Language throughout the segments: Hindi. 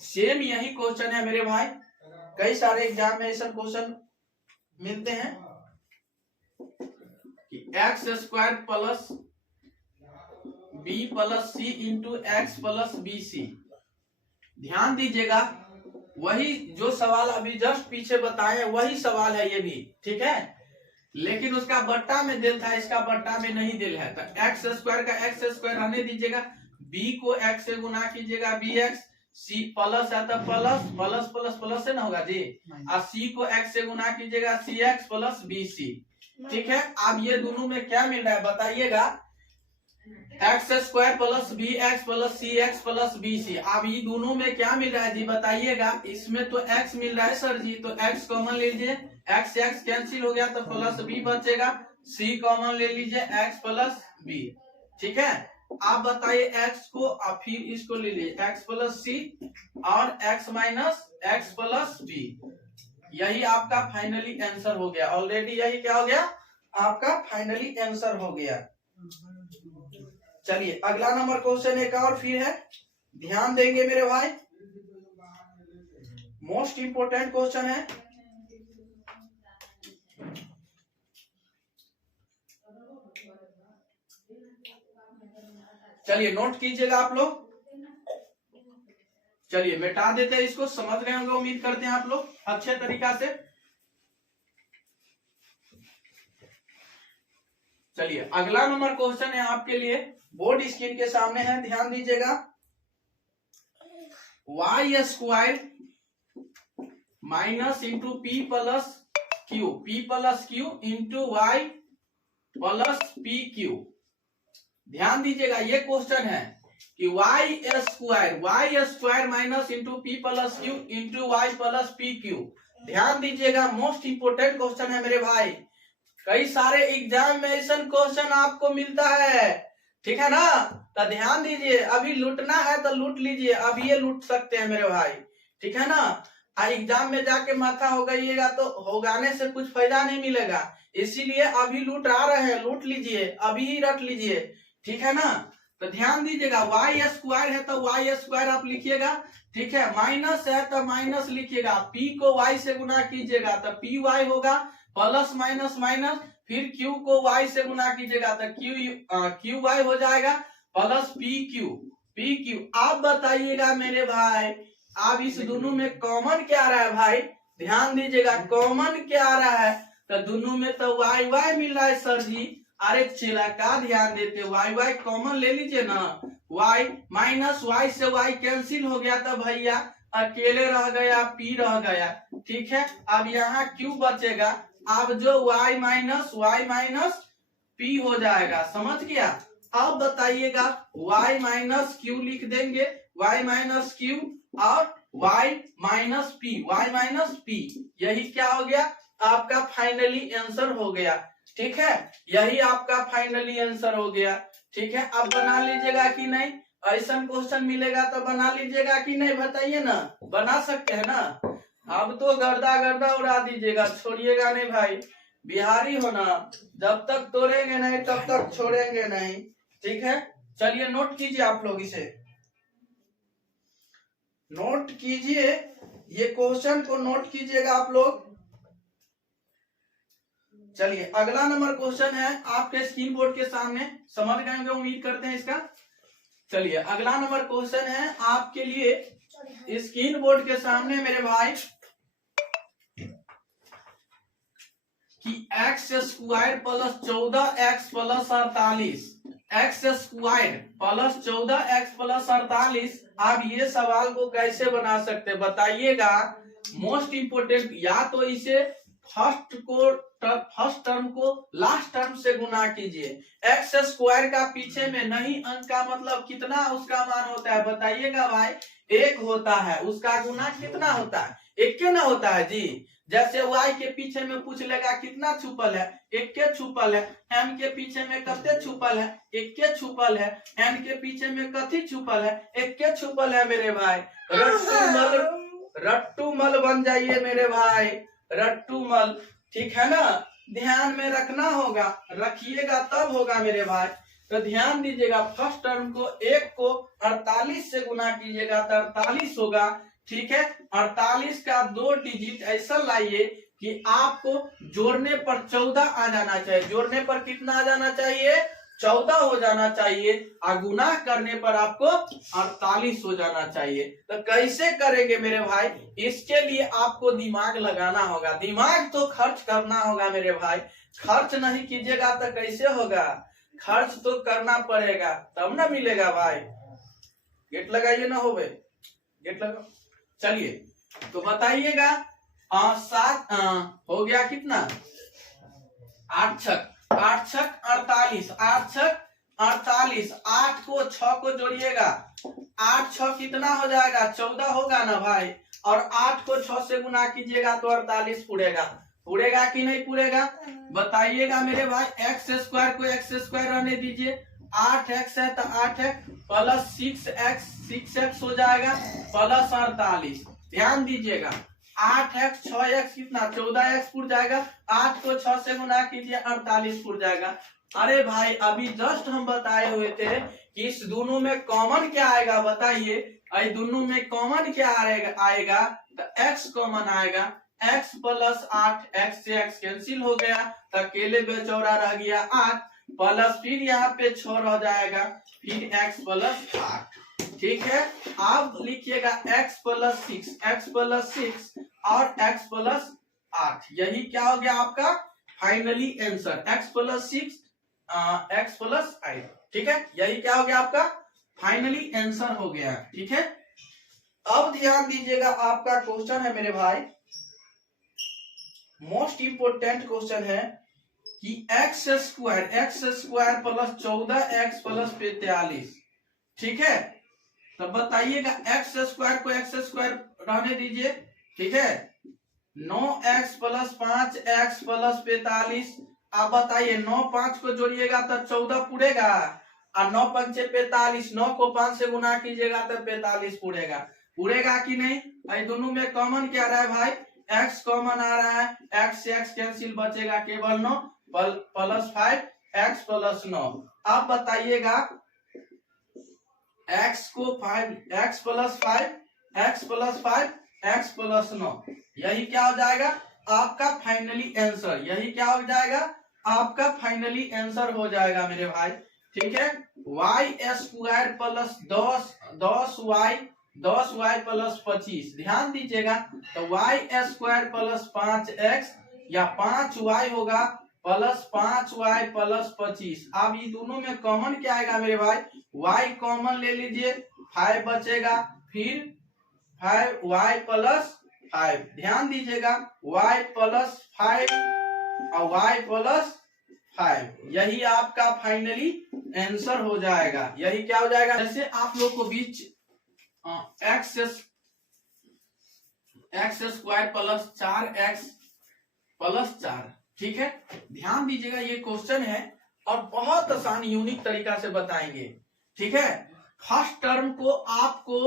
सेम यही क्वेश्चन है मेरे भाई, कई सारे एग्जाम में ऐसा क्वेश्चन मिलते हैं कि x square plus b plus c into x plus b c. ध्यान दीजिएगा, वही जो सवाल अभी जस्ट पीछे बताए वही सवाल है ये भी, ठीक है, लेकिन उसका बट्टा में दिल था, इसका बट्टा में नहीं दिल है। तो एक्स स्क्वायर का एक्स स्क्वायर रहने दीजिएगा, बी को एक्स से गुना कीजिएगा बी एक्स, सी प्लस है तो प्लस प्लस प्लस प्लस से ना होगा जी, और सी को एक्स से गुना कीजिएगा सी एक्स प्लस बी सी। ठीक है, अब ये दोनों में क्या मिल रहा है बताइएगा, x square plus b x plus c x plus b c. अब ये दोनों में क्या मिल रहा है जी बताइएगा, इसमें तो एक्स मिल रहा है सर जी, तो एक्स कॉमन ले लीजिए, एक्स एक्स कैंसिल हो गया तो प्लस बी बचेगा, सी कॉमन ले लीजिए एक्स प्लस बी। ठीक है, आप बताइए एक्स को और फिर इसको ले लीजिए एक्स प्लस सी और X minus X plus B. यही आपका फाइनली आंसर हो गया, ऑलरेडी यही क्या हो गया आपका फाइनली आंसर हो गया। चलिए अगला नंबर क्वेश्चन एक और फिर है, ध्यान देंगे मेरे भाई, मोस्ट इंपोर्टेंट क्वेश्चन है। चलिए नोट कीजिएगा आप लोग, चलिए मिटा देते हैं इसको, समझ गए होंगे उम्मीद करते हैं आप लोग अच्छे तरीका से। चलिए अगला नंबर क्वेश्चन है आपके लिए, बोर्ड स्क्रीन के सामने है, ध्यान दीजिएगा। Y square minus into p plus q into y plus p q. ध्यान दीजिएगा ये क्वेश्चन है कि y square minus into p plus q into y plus p q. ध्यान दीजिएगा मोस्ट इंपोर्टेंट क्वेश्चन है मेरे भाई, कई सारे एग्जाम में ऐसा क्वेश्चन आपको मिलता है, ठीक है ना, तो ध्यान दीजिए, अभी लूटना है तो लूट लीजिए, अभी ये लूट सकते हैं मेरे भाई, ठीक है ना। एग्जाम में जाके माथा हो गईएगा तो होगाने से कुछ फायदा नहीं मिलेगा, इसीलिए अभी लूट आ रहे हैं, लूट लीजिए, अभी ही रट लीजिए, ठीक है ना। तो ध्यान दीजिएगा, वाई स्क्वायर है तो वाई स्क्वायर आप लिखिएगा, ठीक है, माइनस है तो माइनस लिखिएगा, पी को वाई से गुना कीजिएगा तो पी वाई होगा, प्लस माइनस माइनस, फिर क्यू को वाई से गुना कीजिएगा तो क्यू वाई हो जाएगा, प्लस पी क्यू। आप बताइएगा मेरे भाई, आप इस दोनों में कॉमन क्या आ रहा है भाई, ध्यान दीजिएगा कॉमन क्या आ रहा है, तो दोनों में तो वाई वाई मिल रहा है सर जी। अरे चेला का ध्यान देते, वाई वाई कॉमन ले लीजिए ना, वाई माइनस वाई से वाई कैंसिल हो गया तो भैया अकेले रह गया पी रह गया, ठीक है। अब यहाँ क्यू बचेगा, अब जो y माइनस पी हो जाएगा, समझ गया। अब बताइएगा y माइनस क्यू लिख देंगे, y माइनस क्यू और y माइनस पी, यही क्या हो गया आपका फाइनली आंसर हो गया, ठीक है, यही आपका फाइनली आंसर हो गया, ठीक है। अब बना लीजिएगा कि नहीं, ऐसा क्वेश्चन मिलेगा तो बना लीजिएगा कि नहीं बताइए ना, बना सकते हैं ना। अब तो गर्दा उड़ा दीजिएगा, छोड़िएगा नहीं भाई, बिहारी हो ना, जब तक तोड़ेंगे नहीं तब तक छोड़ेंगे नहीं, ठीक है। चलिए नोट कीजिए आप लोग, इसे नोट कीजिए, ये क्वेश्चन को नोट कीजिएगा आप लोग। चलिए अगला नंबर क्वेश्चन है आपके स्क्रीन बोर्ड के सामने, समझ गए होंगे उम्मीद करते हैं इसका। चलिए अगला नंबर क्वेश्चन है आपके लिए स्क्रीन बोर्ड के सामने मेरे भाई, कि x square plus 14x plus 48, x square plus 14x plus 48। आप ये सवाल को कैसे बना सकते बताइएगा, मोस्ट इंपोर्टेंट, या तो इसे फर्स्ट टर्म को लास्ट टर्म से गुना कीजिए, एक्स स्क्वायर का पीछे में नहीं अंक का मतलब कितना उसका मान होता है बताइएगा भाई, एक होता है, उसका गुना कितना होता है, एक के ना होता है जी। जैसे y के पीछे में पूछ लेगा कितना छुपल है, एक के छुपल है, m के पीछे में कते छुपल है, एक के छुपल है, n के पीछे में कथी छुपल है, एक के छुपल है मेरे भाई। रट्टू मल बन जाइए मेरे भाई, रट्टू मल, ठीक है ना, ध्यान में रखना होगा, रखिएगा तब होगा मेरे भाई। तो ध्यान दीजिएगा फर्स्ट टर्म को 1 को 48 से गुना कीजिएगा तो 48 होगा। ठीक है, 48 का 2 डिजिट ऐसा लाइए कि आपको जोड़ने पर 14 आ जाना चाहिए। जोड़ने पर कितना आ जाना चाहिए? 14 हो जाना चाहिए। और गुना करने पर आपको 48 हो जाना चाहिए। तो कैसे करेंगे मेरे भाई? इसके लिए आपको दिमाग लगाना होगा, दिमाग तो खर्च करना होगा मेरे भाई। खर्च नहीं कीजिएगा तो कैसे होगा? खर्च तो करना पड़ेगा तब ना मिलेगा भाई। गेट लगाइए ना, हो गए गेट लगा। चलिए तो बताइएगा 7 हो गया कितना? 8 छक 48, 8 छक 48। 8 को 6 को जोड़िएगा, 8 6 कितना हो जाएगा? 14 होगा ना भाई। और 8 को 6 से गुना कीजिएगा तो 48 पूरेगा। पूरेगा कि नहीं पूरेगा? बताइएगा मेरे भाई। एक्स स्क्वायर को एक्स स्क्वायर रहने दीजिए। 8x है तो 8x प्लस 6x हो जाएगा प्लस 48। ध्यान दीजिएगा 8x 6x कितना? 14x पुर जाएगा। 8 को 6 से गुना कीजिए 48 पुर जाएगा। अरे भाई अभी जस्ट हम बताए हुए थे कि इस दोनों में कॉमन क्या आएगा? बताइए, इस दोनों में कॉमन क्या आएगा? तो x कॉमन आएगा। x प्लस 8, x से x कैंसिल हो गया तो अकेले बेचौरा रह गया 8 प्लस फिर यहाँ पे 6 रह जाएगा, फिर x प्लस 8। ठीक है, अब लिखिएगा x प्लस 6 और x प्लस 8। यही क्या हो गया आपका finally answer? x plus 6 x plus 8। ठीक है, यही क्या हो गया आपका फाइनली आंसर हो गया। ठीक है, अब ध्यान दीजिएगा आपका क्वेश्चन है मेरे भाई, मोस्ट इंपोर्टेंट क्वेश्चन है कि x square plus 14x plus 45। ठीक है, तो बताइएगा x स्क्वायर को x स्क्वायर रहने दीजिए। ठीक है, 9x प्लस 5x प्लस 45। आप बताइए 9 5 को जोड़िएगा तो 14 पूरेगा और 9 5 45। 9 को 5 से गुना कीजिएगा तो 45 पूरेगा। पूरेगा कि नहीं? भाई दोनों में कॉमन क्या रहा है भाई? x कॉमन आ रहा है, x से x कैंसिल बचेगा केवल 9 प्लस 5 x प्लस 9। अब बताइएगा x को 5 x plus 5 x plus 5 x plus 9। यही क्या हो जाएगा आपका फाइनली आंसर? यही क्या हो जाएगा आपका फाइनली आंसर हो जाएगा मेरे भाई। ठीक है, y square plus 10y plus 25। ध्यान दीजिएगा तो y स्क्वायर प्लस 5x या 5y होगा प्लस 5y प्लस 25। अब ये दोनों में कॉमन क्या आएगा मेरे भाई? y कॉमन ले लीजिए, 5 बचेगा, फिर 5y प्लस 5। ध्यान दीजिएगा y प्लस 5 और y प्लस 5। यही आपका फाइनली आंसर हो जाएगा। यही क्या हो जाएगा? जैसे आप लोग को बीच x square plus 4x plus 4। ठीक है, ध्यान दीजिएगा ये क्वेश्चन है और बहुत आसान यूनिक तरीका से बताएंगे। ठीक है, फर्स्ट टर्म को आपको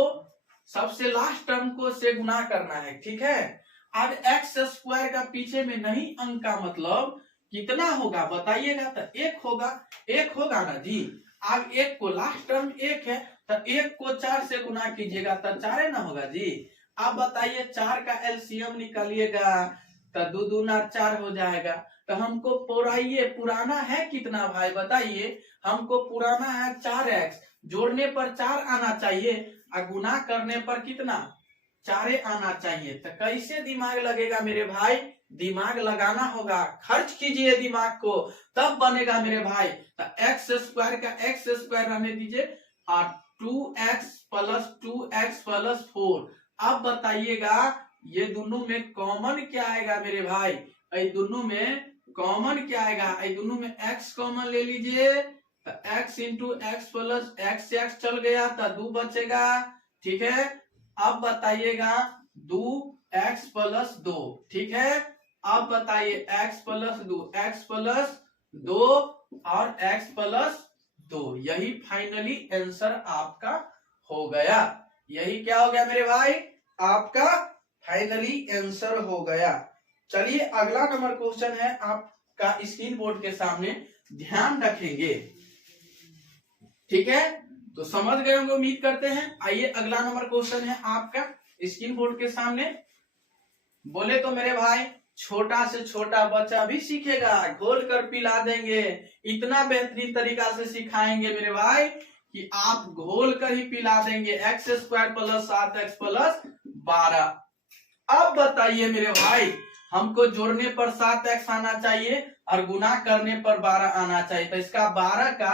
सबसे लास्ट टर्म को से गुना करना है। ठीक है, अब एक्स स्क्वायर का पीछे में नहीं अंक का मतलब कितना होगा बताइएगा? तो 1 होगा। 1 होगा ना जी। अब 1 को लास्ट टर्म 1 है तो 1 को 4 से गुना कीजिएगा तो 4 ना होगा जी। अब बताइए 4 का एलसीएम निकालिएगा तो 2 दूना 4 हो जाएगा। तो हमको पुराना है कितना भाई बताइए? हमको पुराना है 4x, जोड़ने पर 4 आना चाहिए और गुना करने पर कितना? 4 आना चाहिए। तो कैसे दिमाग लगेगा मेरे भाई? दिमाग लगाना होगा, खर्च कीजिए दिमाग को तब बनेगा मेरे भाई। तो एक्स स्क्वायर का एक्स स्क्वायर रहने दीजिए और 2x प्लस 4। अब बताइएगा ये दोनों में कॉमन क्या आएगा मेरे भाई? ये दोनों में कॉमन क्या आएगा? ये दोनों में x कॉमन ले लीजिए तो x into x plus x से x चल गया तो 2 बचेगा। ठीक है, अब बताइएगा 2x प्लस 2। ठीक है, अब बताइए x प्लस 2 और x प्लस 2। यही फाइनली आंसर आपका हो गया। यही क्या हो गया मेरे भाई? आपका फाइनली आंसर हो गया। चलिए अगला नंबर क्वेश्चन है आपका स्क्रीन बोर्ड के सामने, ध्यान रखेंगे। ठीक है, तो समझ गए होंगे उम्मीद करते हैं। आइए अगला नंबर क्वेश्चन है आपका स्क्रीन बोर्ड के सामने। बोले तो मेरे भाई छोटा से छोटा बच्चा भी सीखेगा, घोल कर पिला देंगे, इतना बेहतरीन तरीका से सिखाएंगे मेरे भाई कि आप घोल कर ही पिला देंगे। X square plus 7x plus 12। अब बताइए मेरे भाई, हमको जोड़ने पर 7x आना चाहिए और गुना करने पर 12 आना चाहिए। तो इसका 12 का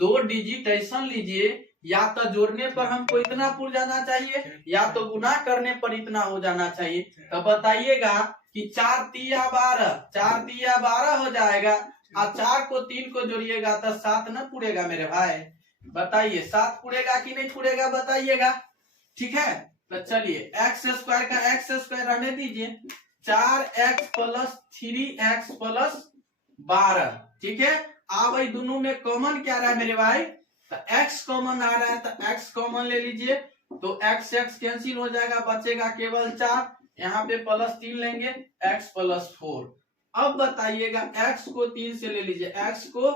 2 डिजिटेशन लीजिए, या तो जोड़ने पर हमको इतना पुर जाना चाहिए या तो गुना करने पर इतना हो जाना चाहिए। तो बताइएगा कि 4 तिया 12, 4 तिया 12 हो जाएगा, और 4 को 3 को जोड़िएगा तो 7 न पुरेगा मेरे भाई। बताइए 7 पुरेगा कि नहीं पुरेगा, बताइएगा। ठीक है, तो चलिए एक्स स्क्वायर का एक्स स्क्वायर रहने दीजिए, 4x प्लस 3x प्लस 12। ठीक है, अब भाई दोनों में कॉमन क्या रहा है मेरे भाई, तो x कॉमन आ रहा है, तो x कॉमन ले लीजिए, तो x x कैंसिल हो जाएगा, बचेगा केवल 4, यहाँ पे प्लस 3 लेंगे, x प्लस 4। अब बताइएगा x को 3 से ले लीजिए, x को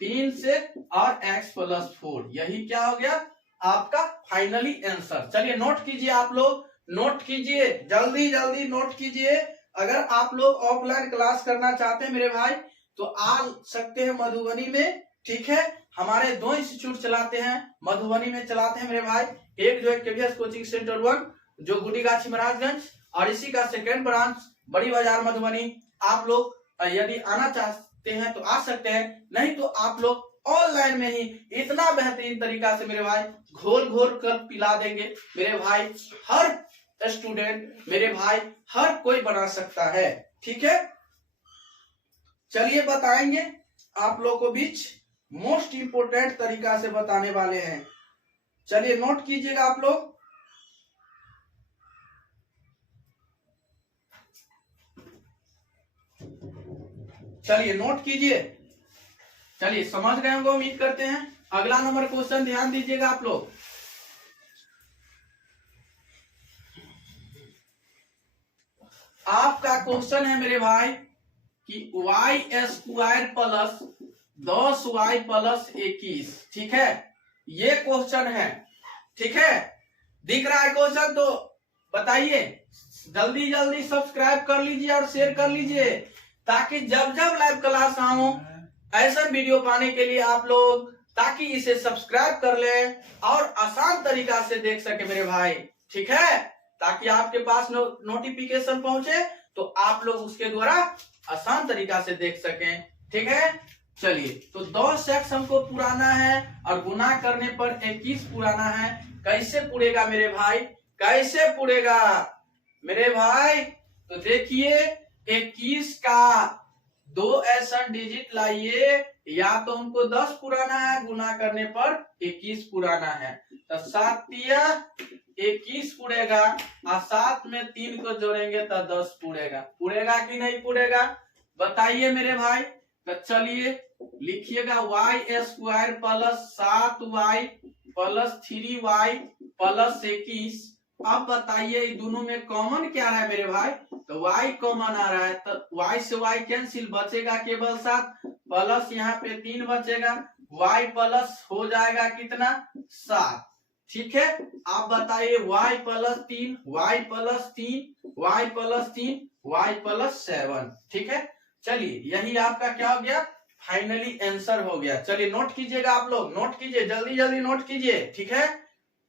3 से और x प्लस 4, यही क्या हो गया आपका फाइनली आंसर। चलिए नोट कीजिए, आप लोग नोट कीजिए, जल्दी जल्दी नोट कीजिए। अगर आप लोग ऑफलाइन क्लास करना चाहते हैं मेरे भाई तो आ सकते हैं मधुबनी में। ठीक है, हमारे 2 इंस्टीट्यूट चलाते हैं, मधुबनी में चलाते हैं मेरे भाई। एक जो है केवीएस कोचिंग सेंटर 1 जो गुड़ीगाछी महाराजगंज, और इसी का सेकेंड ब्रांच बड़ी बाजार मधुबनी। आप लोग यदि आना चाहते हैं तो आ सकते हैं, नहीं तो आप लोग ऑनलाइन में ही इतना बेहतरीन तरीका से मेरे भाई घोल घोल कर पिला देंगे मेरे भाई। हर स्टूडेंट मेरे भाई हर कोई बना सकता है। ठीक है, चलिए बताएंगे आप लोगों को बीच मोस्ट इंपोर्टेंट तरीका से बताने वाले हैं। चलिए नोट कीजिएगा आप लोग। चलिए नोट कीजिए, चलिए समझ गए होंगे उम्मीद करते हैं। अगला नंबर क्वेश्चन ध्यान दीजिएगा आप लोग। आपका क्वेश्चन है मेरे भाई कि y square plus 10y plus 21। ठीक है, ये क्वेश्चन है। ठीक है, दिख रहा है क्वेश्चन, तो बताइए जल्दी जल्दी सब्सक्राइब कर लीजिए और शेयर कर लीजिए, ताकि जब जब लाइव क्लास आऊं ऐसा वीडियो पाने के लिए आप लोग ताकि इसे सब्सक्राइब कर ले और आसान तरीका से देख सके मेरे भाई। ठीक है, ताकि आपके पास नोटिफिकेशन पहुंचे तो आप लोग उसके द्वारा आसान तरीका से देख सकें। ठीक है, चलिए तो 10x हमको पुराना है और गुना करने पर 21 पुराना है। कैसे पुरेगा मेरे भाई, कैसे पुरेगा मेरे भाई, तो देखिए 21 का 2 ऐसा डिजिट लाइए, या तो हमको 10 पुराना है, गुना करने पर 21 पुराना है, तो 7 तिया 21 पुरेगा, और 7 में 3 को जोड़ेंगे तो 10 पुरेगा। पुरेगा कि नहीं पुरेगा, बताइए मेरे भाई। तो चलिए लिखिएगा y square plus 7y plus 3y plus 21। अब बताइए दोनों में कॉमन क्या रहा है मेरे भाई, तो y कॉमन आ रहा है, तो y से y कैंसिल, बचेगा केवल 7, प्लस यहाँ पे 3 बचेगा, y प्लस हो जाएगा कितना 7। ठीक है, आप बताइए y plus 3, y plus 3, y plus 3, y plus 7। ठीक है, चलिए यही आपका क्या हो गया, फाइनली आंसर हो गया। चलिए नोट कीजिएगा आप लोग, नोट कीजिए, जल्दी जल्दी नोट कीजिए। ठीक है,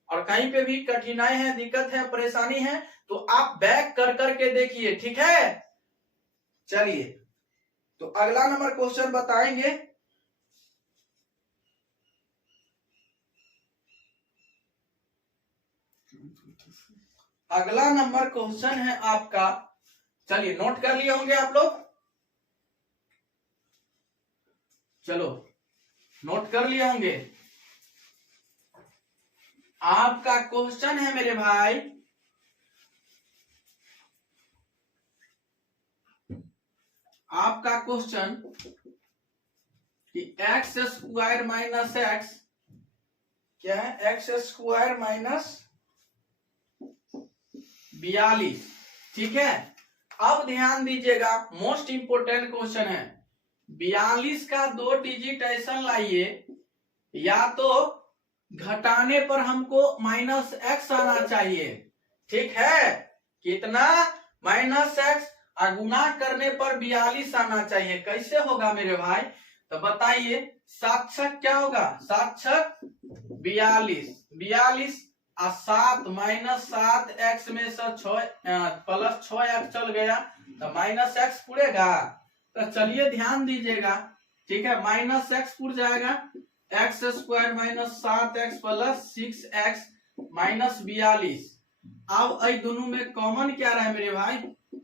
और कहीं पे भी कठिनाई है, दिक्कत है, परेशानी है तो आप बैक कर करके देखिए। ठीक है, चलिए तो अगला नंबर क्वेश्चन बताएंगे। अगला नंबर क्वेश्चन है आपका, चलिए नोट कर लिए होंगे आप लोग, चलो नोट कर लिए होंगे। आपका क्वेश्चन है मेरे भाई, आपका क्वेश्चन कि एक्स स्क्वायर माइनस एक्स क्या है, एक्स स्क्वायर माइनस 42। ठीक है, अब ध्यान दीजिएगा, मोस्ट इंपोर्टेंट क्वेश्चन है। 42 का 2 डिजिट ऐसा लाइए, या तो घटाने पर हमको माइनस एक्स आना चाहिए, ठीक है। कितना? माइनस एक्स, और गुना करने पर 42 आना चाहिए। कैसे होगा मेरे भाई? तो बताइए, 7 छक क्या होगा? 7 छक 42, 42 और 7 माइनस 7 एक्स में से 6 प्लस 6 एक्स चल गया, तो माइनस एक्स पूरेगा। तो चलिए ध्यान दीजिएगा, ठीक है। माइनस एक्स पूर जाएगा, x square minus 7 x plus 6 x minus 42। अब ये दोनों में कॉमन क्या रहा है मेरे भाई?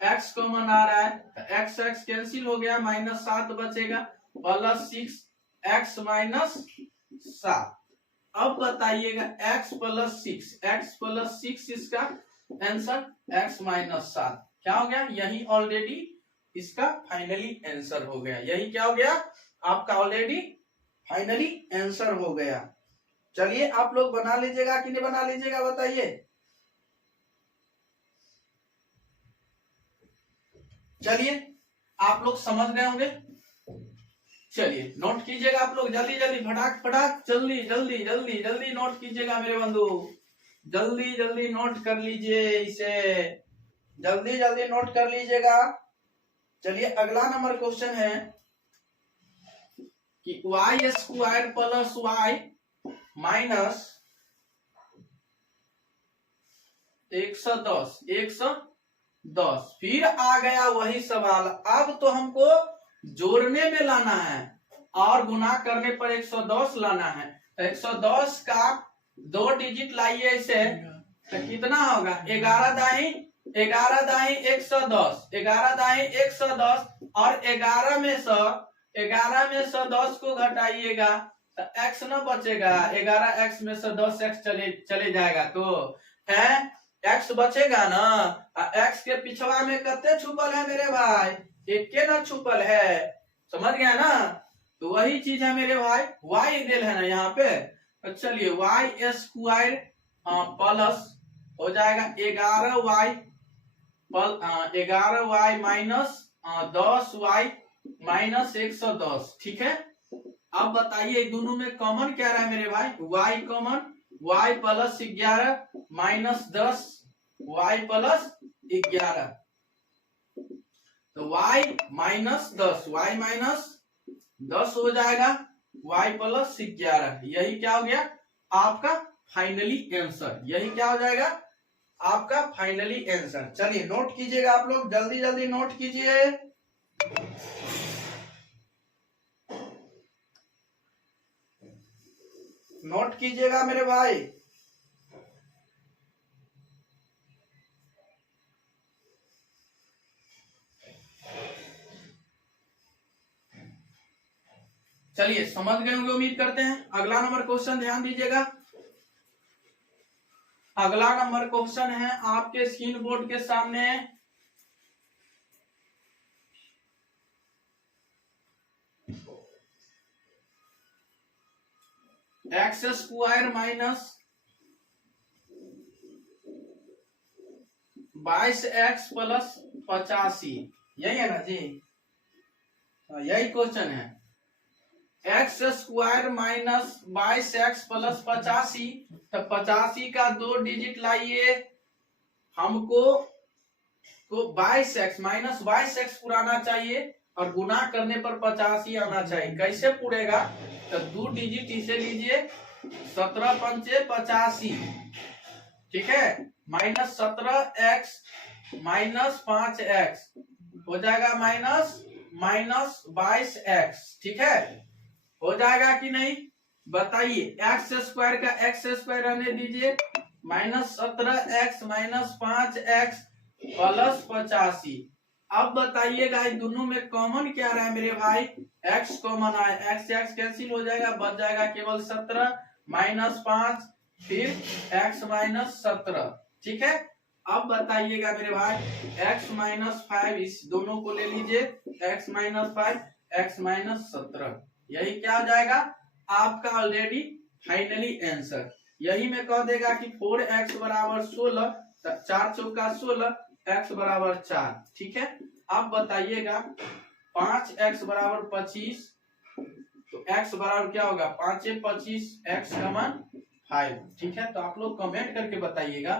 x कॉमन आ रहा है, तो x x कैंसिल हो गया, माइनस 7 बचेगा प्लस 6 x माइनस 7। अब बताइएगा x प्लस 6 इसका आंसर x माइनस 7 क्या हो गया? यही ऑलरेडी इसका फाइनली आंसर हो गया। यही क्या हो गया? आपका ऑलरेडी फाइनली आंसर हो गया। चलिए आप लोग बना लीजिएगा कि नहीं बना लीजिएगा, बताइए। चलिए आप लोग समझ गए होंगे। चलिए नोट कीजिएगा आप लोग, जल्दी जल्दी, फटाक फटाक, जल्दी जल्दी जल्दी जल्दी नोट कीजिएगा मेरे बंधु, जल्दी जल्दी नोट कर लीजिए इसे, जल्दी जल्दी नोट कर लीजिएगा। चलिए अगला नंबर क्वेश्चन है कि y square plus y minus 110। फिर आ गया वही सवाल, अब तो हमको जोड़ने में लाना है और गुना करने पर 110 लाना है। तो 110 का 2 डिजिट लाइए इसे, तो कितना होगा? 11 दाई 110, 11 दाई 110, और 11 में से 10 को घटाइएगा तो x न बचेगा। 11 x में से 10 x चले जाएगा तो है x बचेगा ना। x के पिछवा में कितने छुपल है मेरे भाई? एक के ना छुपल है, समझ गया ना। तो वही चीज है मेरे भाई, y दिल है ना यहाँ पे। तो चलिए y स्क्वायर प्लस हो जाएगा 11y माइनस 10y माइनस 110, ठीक है। अब बताइए दोनों में कॉमन क्या रहा है मेरे भाई? y common, y plus 11 minus 10 y plus 11, तो y माइनस 10 हो जाएगा, y प्लस 11। यही क्या हो गया? आपका फाइनली आंसर। यही क्या हो जाएगा? आपका फाइनली आंसर। चलिए नोट कीजिएगा आप लोग, जल्दी जल्दी नोट कीजिए। नोट कीजिएगा मेरे भाई। चलिए समझ गए होंगे उम्मीद करते हैं। अगला नंबर क्वेश्चन ध्यान दीजिएगा। अगला नंबर क्वेश्चन है आपके स्क्रीन बोर्ड के सामने, x square minus 22x plus 85, यही है ना जी? यही क्वेश्चन है। X square minus 22x plus 85, तो 85 का 2 डिजिट लाइए, हमको तो 22x माइनस 22x पुराना चाहिए और गुना करने पर 85 आना चाहिए। कैसे पूरेगा? तो 2 डिजिट इसे लीजिए, 17 पंचे 85, ठीक है, माइनस 17x माइनस 5x हो जाएगा माइनस 22x, ठीक है। हो जाएगा कि नहीं बताइए? एक्स स्क्वायर का एक्स स्क्वायर रहने दीजिए, minus 17x minus 5x plus 85। अब बताइएगा इन दोनों में कॉमन क्या रहा है मेरे भाई? x कॉमन आए, x x कैंसिल हो जाएगा, बच जाएगा केवल 17 माइनस 5 फिर x माइनस 17, ठीक है। अब बताइएगा मेरे भाई x माइनस 5, इस दोनों को ले लीजिए, x माइनस 5 x माइनस 17, यही क्या हो जाएगा? आपका ऑलरेडी फाइनली आंसर। यही में कह देगा कि 4x बराबर 16, 4 चौका 16, x बराबर 4, ठीक है। अब बताइएगा 5x बराबर 25, तो x बराबर क्या होगा? 5 25 x समान 5। ठीक है, तो आप लोग कमेंट करके बताइएगा